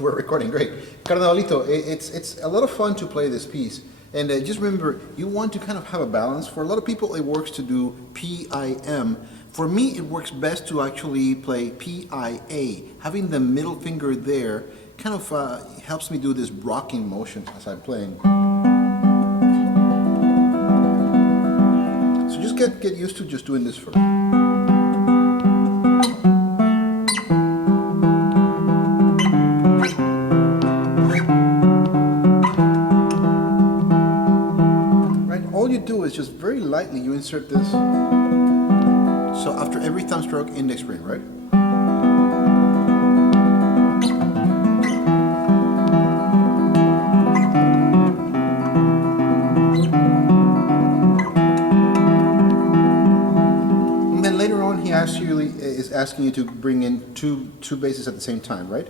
we're recording, great. Carnavalito, it's a lot of fun to play this piece. And just remember, you want to kind of have a balance. For a lot of people, it works to do P-I-M. For me, it works best to actually play P-I-A. Having the middle finger there kind of helps me do this rocking motion as I'm playing. So just get used to just doing this first. Do is just very lightly you insert this. So after every thumb stroke, index ring, right? And then later on, he actually is asking you to bring in two basses at the same time, right?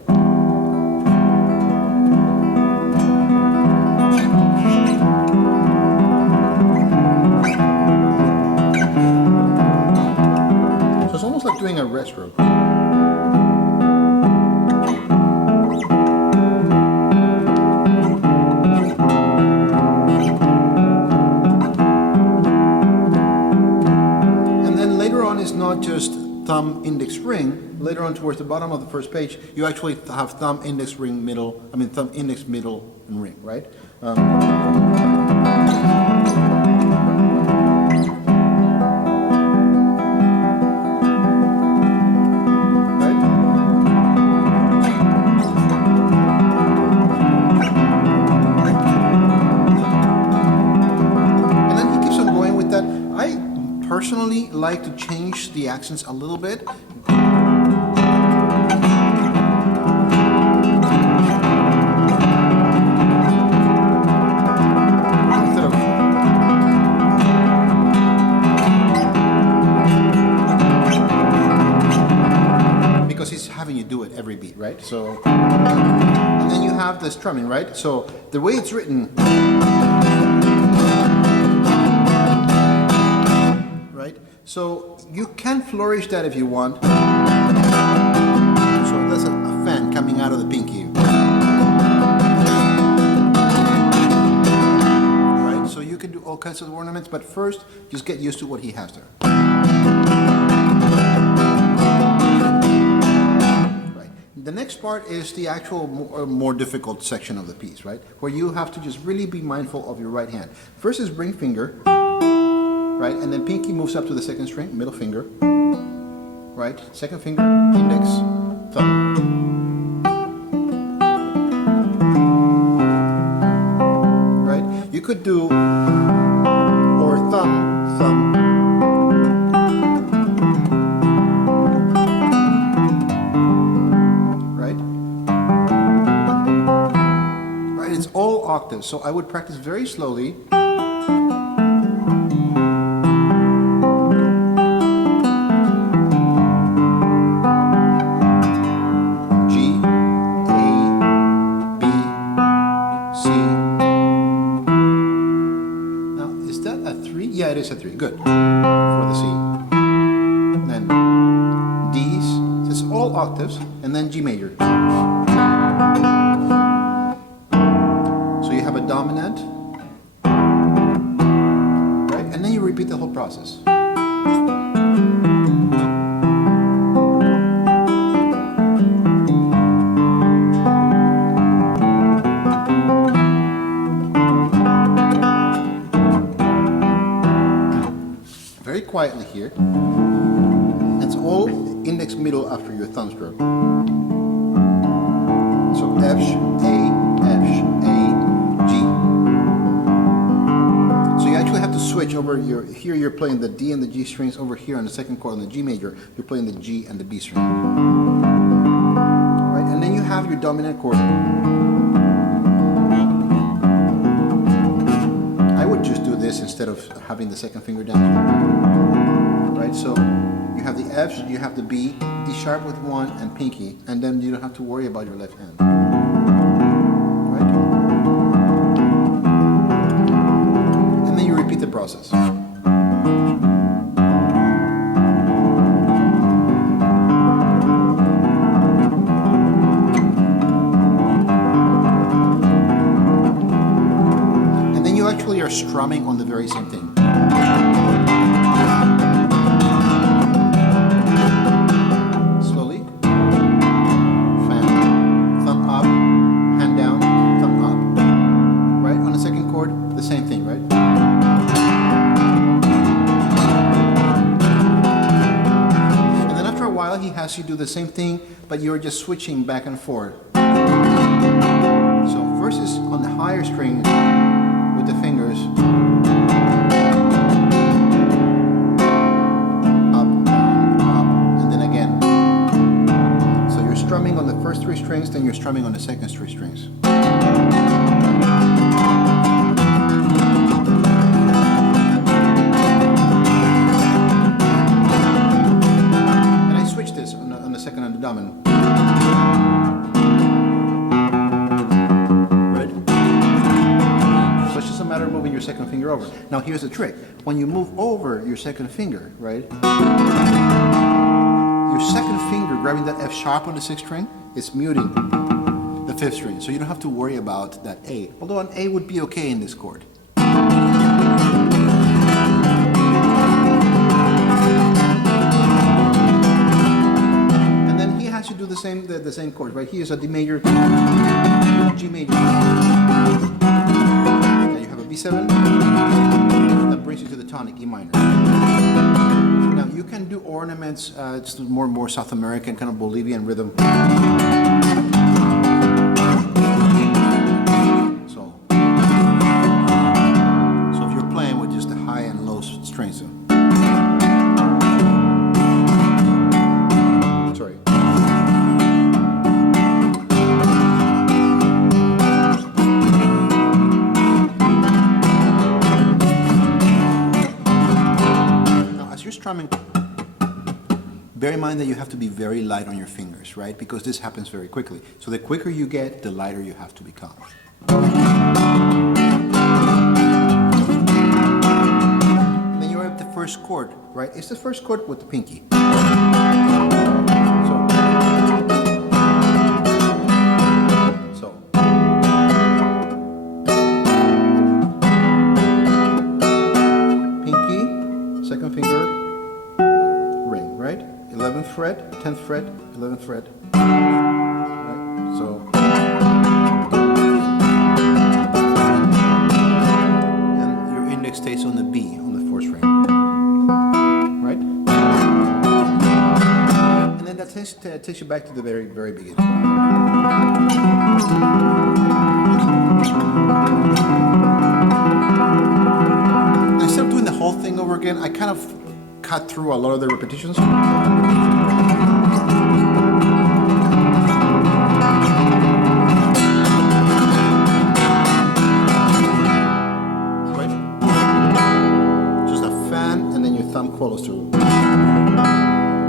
Doing a rest stroke. And then later on it's not just thumb index ring. Later on towards the bottom of the first page you actually have thumb index ring middle, thumb index middle and ring, right? Personally like to change the accents a little bit. Because he's having you do it every beat, right? So, and then you have the strumming, right? So the way it's written, so you can flourish that if you want. So that's a fan coming out of the pinky. Right? So you can do all kinds of ornaments, but first just get used to what he has there. Right. The next part is the actual more difficult section of the piece, right? Where you have to just really be mindful of your right hand. First is ring finger. Right, and then pinky moves up to the second string, middle finger, right, second finger, index, thumb, right, you could do, or thumb, thumb, right, right, it's all octaves, so I would practice very slowly. Yeah, it is a 3. Good. For the C. And then D's. So it's all octaves. And then G major. So you have a dominant. Right? And then you repeat the whole process. Very quietly here. It's all index middle after your thumb stroke. So F, A, G. So you actually have to switch over here you're playing the D and the G strings, over here on the second chord on the G major, you're playing the G and the B string. Right, and then you have your dominant chord. I would just do this instead of having the second finger down. Right, so you have the F, you have the B, D sharp with 1 and pinky, and then you don't have to worry about your left hand. Right? And then you repeat the process. strumming on the very same thing. Slowly. Fan. Thumb up. Hand down. Thumb up. Right? On the second chord, the same thing, right? And then after a while, he has you do the same thing, but you're just switching back and forth. So first is on the higher string with the fingers. Up, down, up, and then again. So you're strumming on the first three strings, then you're strumming on the second three strings. And I switch this on the second and the dominant. Matter of moving your second finger over. Now here's the trick. When you move over your second finger, right? Your second finger grabbing that F sharp on the sixth string is muting the fifth string. So you don't have to worry about that A. Although an A would be okay in this chord. And then he has to do the same chord, right? Here's a D major, G major. B7, that brings you to the tonic, E minor. Now you can do ornaments, it's more South American, kind of Bolivian rhythm. So if you're playing with just the high and low strings. Sorry. Strumming, bear in mind that you have to be very light on your fingers, right? Because this happens very quickly. So the quicker you get, the lighter you have to become. And then you're at the first chord, right? It's the first chord with the pinky. So. Pinky, second finger, ring, right? 11th fret, 10th fret, 11th fret. Right? So. And your index stays on the B, on the fourth string. Right? And then that takes you back to the very, very beginning. Instead of doing the whole thing over again, I kind of cut through a lot of the repetitions. Right? Just a fan and then your thumb follows through.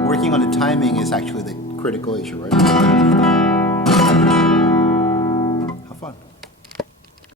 Working on the timing is actually the critical issue, right?